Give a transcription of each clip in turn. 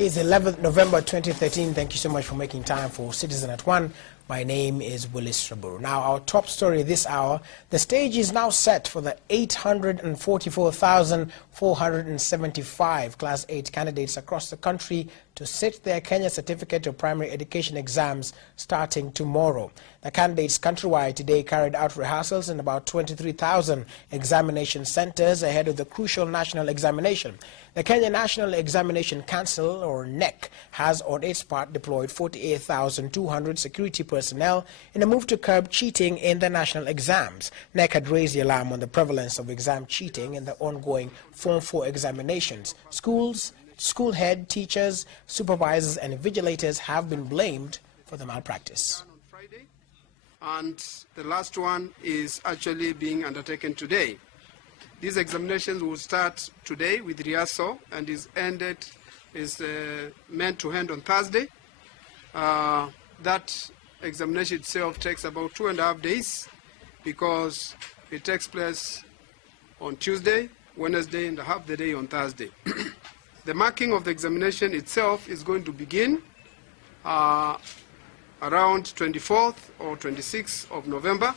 It is 11th November 2013. Thank you so much for making time for Citizen at 1. My name is Willis Raburu. Now, our top story this hour, the stage is now set for the 844,475 Class 8 candidates across the country to sit their Kenya Certificate of Primary Education exams starting tomorrow. The candidates countrywide today carried out rehearsals in about 23,000 examination centers ahead of the crucial national examination. The Kenya National Examination Council, or NEC, has on its part deployed 48,200 security personnel in a move to curb cheating in the national exams. NEC had raised the alarm on the prevalence of exam cheating in the ongoing Form 4 examinations. Schools, school head, teachers, supervisors and vigilators have been blamed for the malpractice. And the last one is actually being undertaken today. These examinations will start today with rehearsal and is meant to end on Thursday. That examination itself takes about 2.5 days because it takes place on Tuesday, Wednesday, and half the day on Thursday. The marking of the examination itself is going to begin around 24th or 26th of November,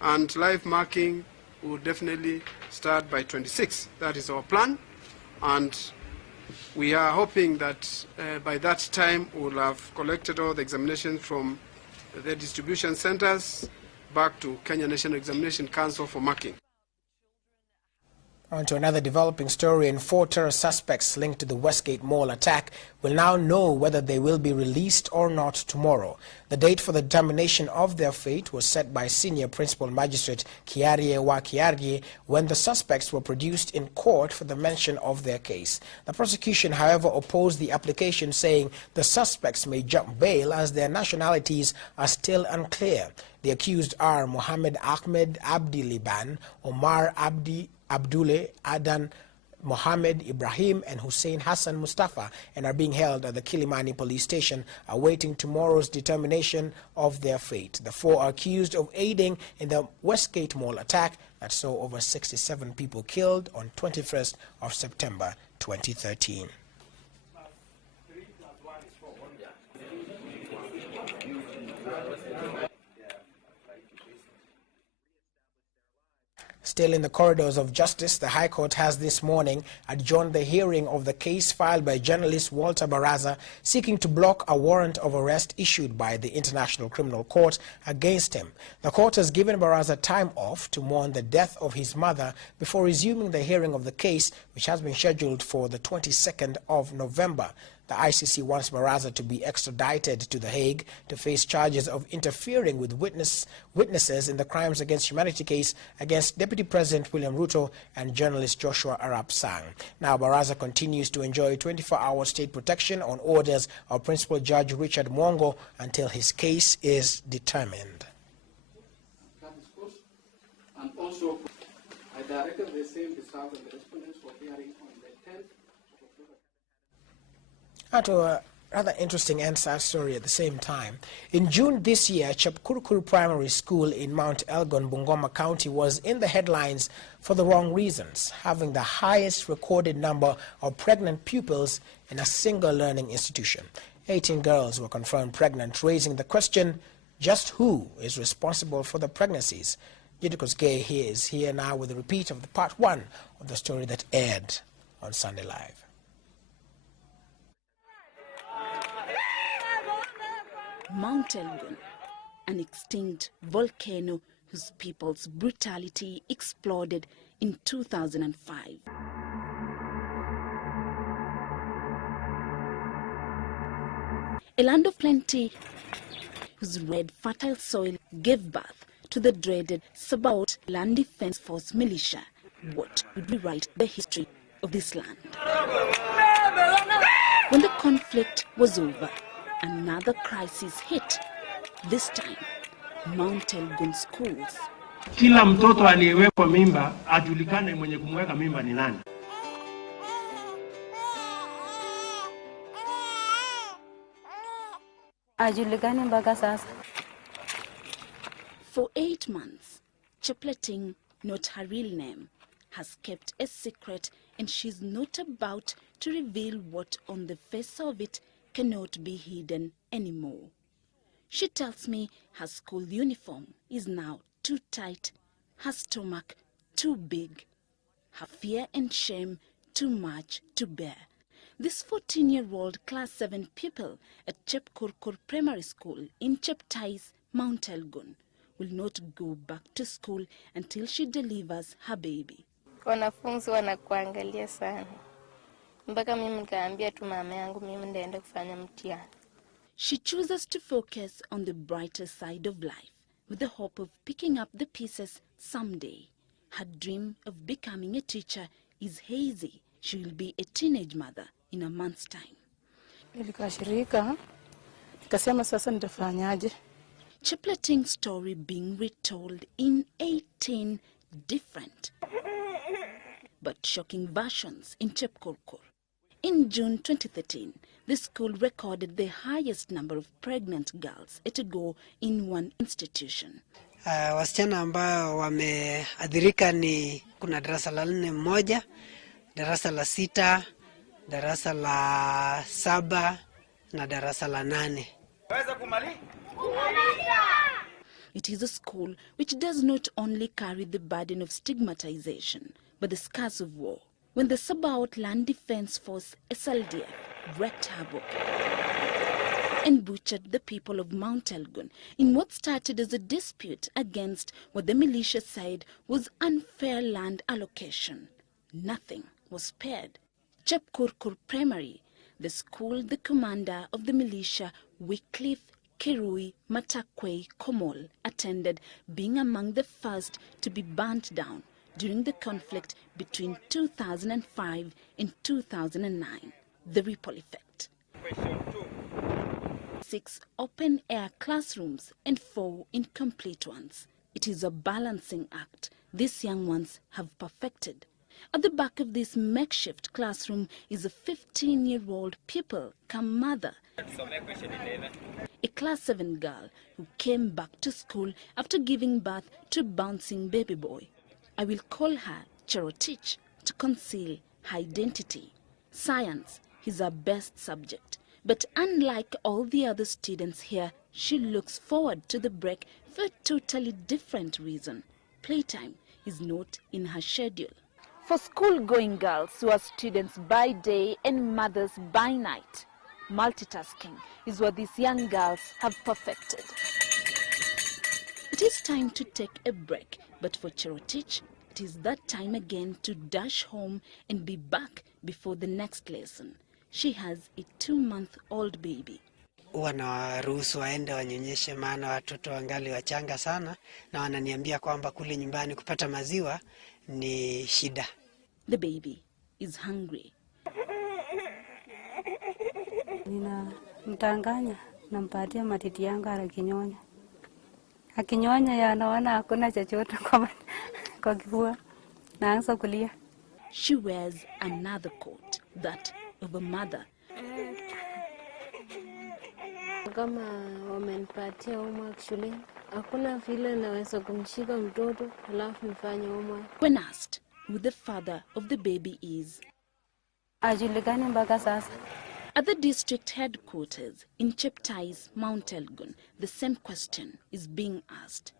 and live marking will definitely start by 26th. That is our plan, and we are hoping that by that time we'll have collected all the examinations from the distribution centers back to Kenya National Examination Council for marking. On to another developing story, and 4 terror suspects linked to the Westgate Mall attack will now know whether they will be released or not tomorrow. The date for the determination of their fate was set by Senior Principal Magistrate Kiarie wa Kiarie when the suspects were produced in court for the mention of their case. The prosecution, however, opposed the application, saying the suspects may jump bail as their nationalities are still unclear. The accused are Mohammed Ahmed Abdi Liban, Omar Abdullah Adan, Mohammed Ibrahim and Hussein Hassan Mustafa, and are being held at the Kilimani police station awaiting tomorrow's determination of their fate. The 4 are accused of aiding in the Westgate Mall attack that saw over 67 people killed on 21st of September 2013. Still in the corridors of justice, the High Court has this morning adjourned the hearing of the case filed by journalist Walter Barasa seeking to block a warrant of arrest issued by the International Criminal Court against him. The court has given Barasa time off to mourn the death of his mother before resuming the hearing of the case, which has been scheduled for the 22nd of November. The ICC wants Barasa to be extradited to The Hague to face charges of interfering with witnesses in the crimes against humanity case against Deputy President William Ruto and journalist Joshua Arap Sang. Now, Barasa continues to enjoy 24-hour state protection on orders of Principal Judge Richard Mwongo until his case is determined. And also, I directed the same to serve the respondents for hearing on the 10th. To a rather interesting and sad story at the same time. In June this year, Chapkurkur Primary School in Mount Elgon, Bungoma County was in the headlines for the wrong reasons, having the highest recorded number of pregnant pupils in a single learning institution. 18 girls were confirmed pregnant, raising the question, just who is responsible for the pregnancies? Judiciary Gay is here now with a repeat of the part 1 of the story that aired on Sunday Live. Mount Elgon, an extinct volcano whose people's brutality exploded in 2005. A land of plenty whose red fertile soil gave birth to the dreaded Sabaot Land Defense Force militia. What would rewrite the history of this land? When the conflict was over, another crisis hit, this time Mount Elgon schools. Kila mtoto aliyewekwa mimba ajulikane mwenye kumweka mimba ni nani. Ajulikane mpaka sasa. For 8 months, Chapleting, not her real name, has kept a secret, and she's not about to reveal what on the face of it cannot be hidden anymore. She tells me her school uniform is now too tight, her stomach too big, her fear and shame too much to bear. This 14-year-old Class 7 pupil at Chepkurkur Primary School in Cheptais, Mount Elgon, will not go back to school until she delivers her baby. Wanafunzi wanakuangalia sana. Mpaka mimi nikaambia tu mama yangu mimi ndaenda kufanya mtihani. She chooses to focus on the brighter side of life with the hope of picking up the pieces someday. Her dream of becoming a teacher is hazy. She will be a teenage mother in a month's time. Nilikashirika, nikasema sasa nitafanyaje? Chipleting story being retold in 18 different but shocking versions in Chepkurkur. In June 2013, the school recorded the highest number of pregnant girls at a go in one institution. Wasichana ambao wameadhirika ni kuna darasa la 4 moja, darasa la 6, darasa la 7 na darasa la 8. It is a school which does not only carry the burden of stigmatization, but the scars of war. When the Sabaot Land Defense Force SLDF wreaked havoc and butchered the people of Mount Elgon in what started as a dispute against what the militia said was unfair land allocation, nothing was spared. Chepkurkur Primary, the school the commander of the militia, Wycliffe Kirui Matakwe Komol, attended, being among the first to be burnt down during the conflict between 2005 and 2009. The ripple effect. 6 open-air classrooms and 4 incomplete ones. It is a balancing act these young ones have perfected. At the back of this makeshift classroom is a 15-year-old pupil come mother, a Class 7 girl who came back to school after giving birth to a bouncing baby boy. I will call her Cherotich to conceal her identity. Science is her best subject, but unlike all the other students here, she looks forward to the break for a totally different reason. Playtime is not in her schedule. For school-going girls who are students by day and mothers by night, multitasking is what these young girls have perfected. It is time to take a break, but for Cherotich, it is that time again to dash home and be back before the next lesson. She has a 2-month-old baby. Wanaruhusu waende wanyonyeshe, maana watoto wangali wachanga sana, na wananiambia kwamba kule nyumbani kupata maziwa ni shida. The baby is hungry. Nina mtanganya, nampatia matiti yangu anakinyonya. Akinyonya yanaona hakuna chochote kwa kifua. Naanza kulia. She wears another coat, that of a mother. Kama wamenipatia homework shuleni, hakuna vile naweza kumshika mtoto alafu nifanye homework. When asked who the father of the baby is, Ajulikani mpaka sasa. at the district headquarters in Cheptais, Mount Elgon, the same question is being asked.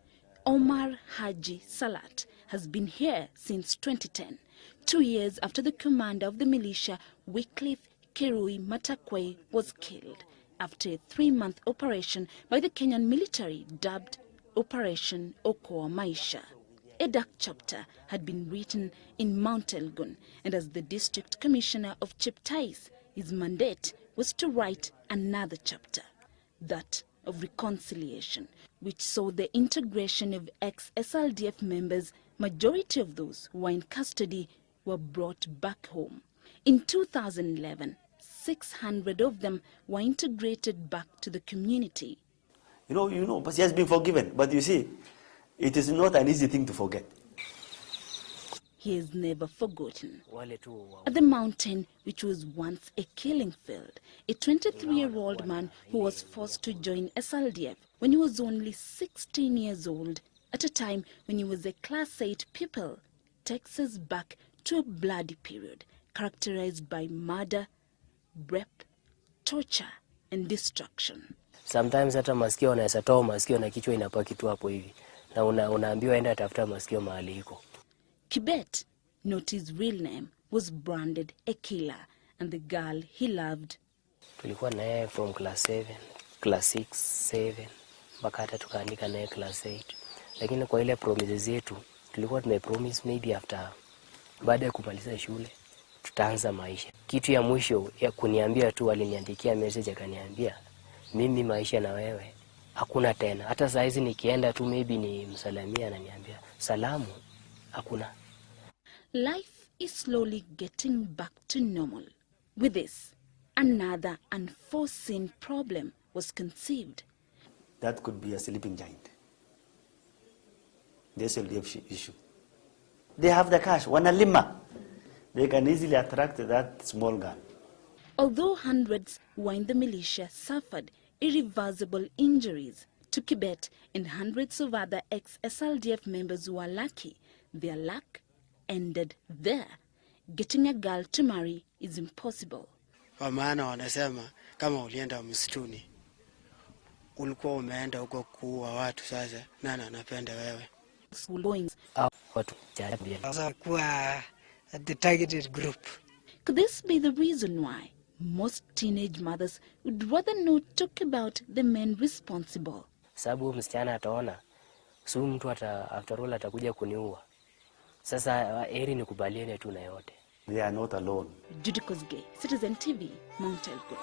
Omar Haji Salat has been here since 2010, 2 years after the commander of the militia, Wycliffe Kirui Matakwe, was killed after a 3-month operation by the Kenyan military dubbed Operation Okoa Maisha. A dark chapter had been written in Mount Elgon, and as the district commissioner of Cheptais, his mandate was to write another chapter, that of reconciliation, which saw the integration of ex-SLDF members. Majority of those who were in custody were brought back home. In 2011, 600 of them were integrated back to the community. You know, but she has been forgiven. But you see, it is not an easy thing to forget. He is never forgotten. At the mountain, which was once a killing field, a 23-year-old man who was forced to join SLDF when he was only 16 years old, at a time when he was a Class 8 pupil, takes us back to a bloody period, characterized by murder, rape, torture, and destruction. Sometimes hata masikio unaweza toa masikio na kichwa inapaki tu hapo hivi. Na unaambiwa enda tafuta masikio mahali iko. Kibet, not his real name, was branded a killer, and the girl he loved. Tulikuwa na yeye from class 7, class 6, 7, mpaka hata tukaandika naye class 8. Lakini kwa ile promises zetu, tulikuwa tumepromise maybe after baada ya kumaliza shule tutaanza maisha. Kitu ya mwisho ya kuniambia tu, aliniandikia message akaniambia, mimi maisha na wewe hakuna tena. Hata saa hizi nikienda tu maybe ni msalamia ananiambia salamu hakuna. Life is slowly getting back to normal. With this, another unforeseen problem was conceived. That could be a sleeping giant. This will be an issue. They have the cash, wanalima. They can easily attract that small gun. Although hundreds were in the militia suffered irreversible injuries, to Kibet and hundreds of other ex-SLDF members who are lucky, their luck ended there. Getting a girl to marry is impossible. Kwa maana wanasema kama ulienda msituni, ulikuwa umeenda huko kuua watu, sasa nani anapenda wewe? Sasa kuwa the targeted group. Could this be the reason why most teenage mothers would rather not talk about the men responsible? Sababu msichana ataona su mtu after all atakuja kuniua. Sasa heri nikubaliane tu na yote. They are not alone. Westgate, Citizen TV, Mount Elgon.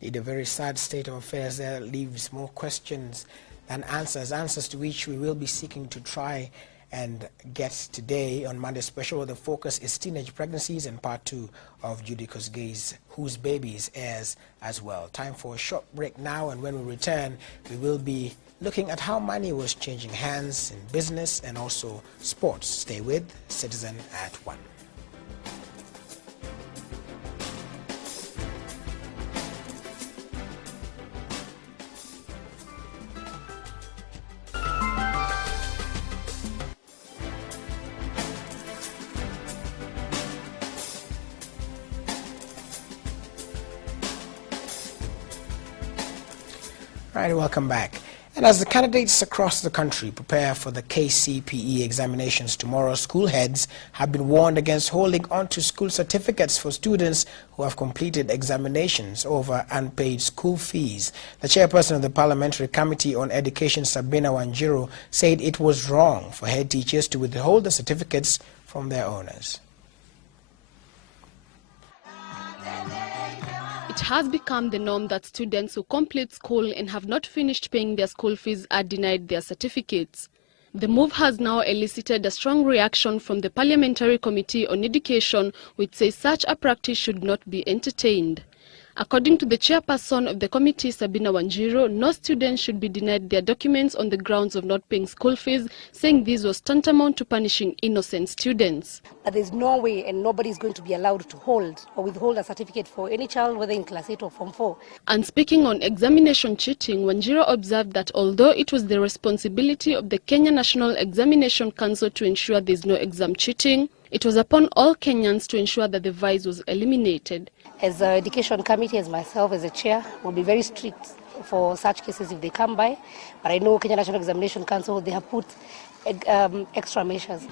Indeed, a very sad state of affairs there leaves more questions than answers to which we will be seeking to try and get today on Monday Special, where the focus is teenage pregnancies, and part 2 of Westgate, whose babies airs as well. Time for a short break now, and when we return, we will be looking at how money was changing hands in business and also sports. Stay with Citizen at 1. Right, welcome back. And as the candidates across the country prepare for the KCPE examinations tomorrow, school heads have been warned against holding onto school certificates for students who have completed examinations over unpaid school fees. The chairperson of the Parliamentary Committee on Education, Sabina Wanjiru, said it was wrong for head teachers to withhold the certificates from their owners. It has become the norm that students who complete school and have not finished paying their school fees are denied their certificates. The move has now elicited a strong reaction from the Parliamentary Committee on Education, which says such a practice should not be entertained. According to the chairperson of the committee, Sabina Wanjiru, no students should be denied their documents on the grounds of not paying school fees, saying this was tantamount to punishing innocent students. But there's no way, and nobody is going to be allowed to hold or withhold a certificate for any child, whether in class 8 or form 4. And speaking on examination cheating, Wanjiru observed that although it was the responsibility of the Kenya National Examination Council to ensure there's no exam cheating, it was upon all Kenyans to ensure that the vice was eliminated. As an education committee, as myself, as a chair, will be very strict for such cases if they come by. But I know Kenya National Examination Council, they have put extra measures.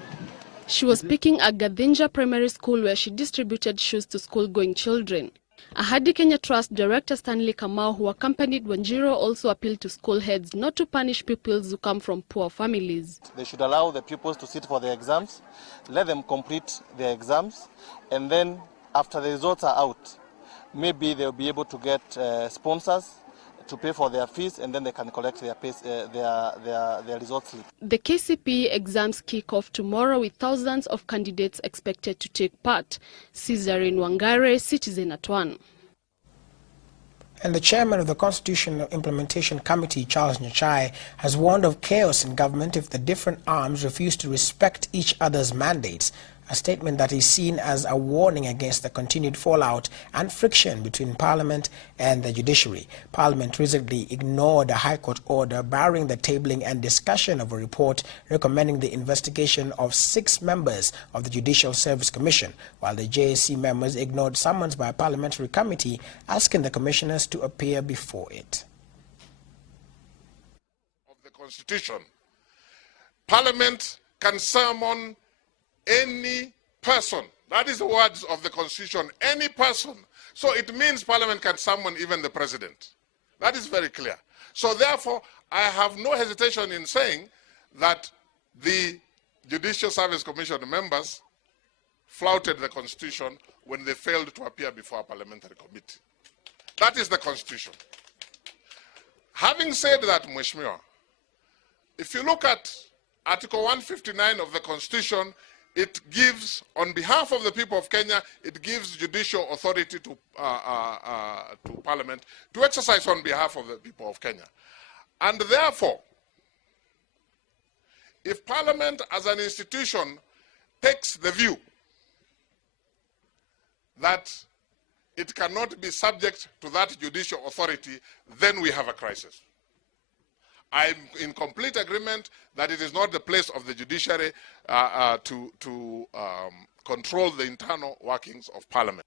She was speaking at Gadhinja Primary School, where she distributed shoes to school-going children. Ahadi Kenya Trust Director Stanley Kamau, who accompanied Wanjiru, also appealed to school heads not to punish pupils who come from poor families. They should allow the pupils to sit for their exams, let them complete their exams, and then after the results are out, maybe they'll be able to get sponsors to pay for their fees, and then they can collect their results slip. The KCPE exams kick off tomorrow, with thousands of candidates expected to take part. Cesarin Wangare, Citizen at 1. And the chairman of the Constitutional Implementation Committee, Charles Nyachai, has warned of chaos in government if the different arms refuse to respect each other's mandates a statement that is seen as a warning against the continued fallout and friction between Parliament and the judiciary. Parliament recently ignored a High Court order barring the tabling and discussion of a report recommending the investigation of 6 members of the Judicial Service Commission, while the JSC members ignored summons by a parliamentary committee asking the commissioners to appear before it. Of the Constitution, Parliament can summon any person. That is the words of the Constitution, any person. So it means Parliament can summon even the President. That is very clear. So therefore, I have no hesitation in saying that the Judicial Service Commission members flouted the Constitution when they failed to appear before a parliamentary committee. That is the Constitution. Having said that, Mheshimiwa, if you look at Article 159 of the Constitution, it gives, on behalf of the people of Kenya, it gives judicial authority to Parliament to exercise on behalf of the people of Kenya. And therefore, if Parliament as an institution takes the view that it cannot be subject to that judicial authority, then we have a crisis. I'm in complete agreement that it is not the place of the judiciary to control the internal workings of Parliament.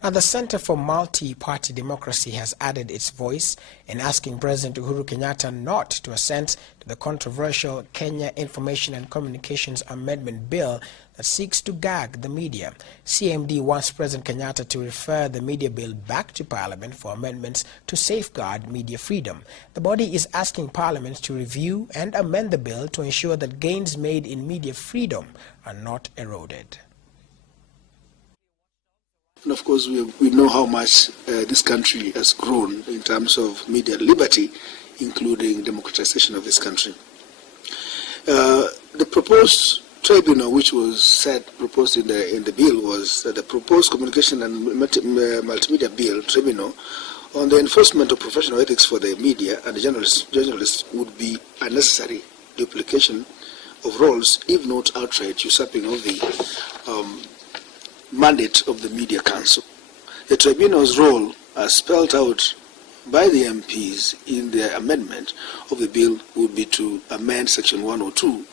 Now, the Center for Multi-Party Democracy has added its voice in asking President Uhuru Kenyatta not to assent to the controversial Kenya Information and Communications Amendment Bill that seeks to gag the media. CMD wants President Kenyatta to refer the media bill back to Parliament for amendments to safeguard media freedom. The body is asking Parliament to review and amend the bill to ensure that gains made in media freedom are not eroded. And of course, we know how much this country has grown in terms of media liberty, including democratization of this country. The proposed tribunal, which was proposed in the bill, was the proposed Communication and Multimedia Bill tribunal on the enforcement of professional ethics for the media and the journalists would be a necessary duplication of roles, if not outright usurping of the mandate of the Media Council. The tribunal's role, as spelled out by the MPs in the amendment of the bill, would be to amend Section 102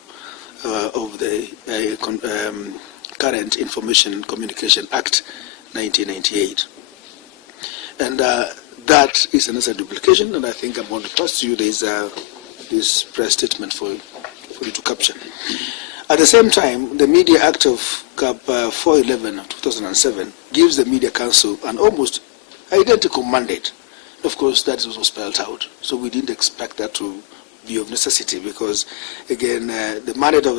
of the current Information Communication Act 1998. And that is a necessary duplication, and I think I'm going to pass to you this press statement for you to capture. At the same time, the Media Act of Cap 411 of 2007 gives the Media Council an almost identical mandate. Of course, that is also spelled out. So we didn't expect that to be of necessity because, again, the mandate of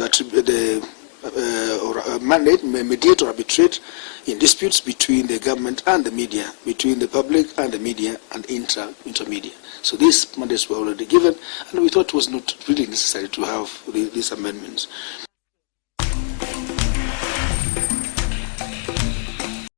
mandate may mediate or arbitrate in disputes between the government and the media, between the public and the media and intermedia. So these mandates were already given, and we thought it was not really necessary to have these amendments.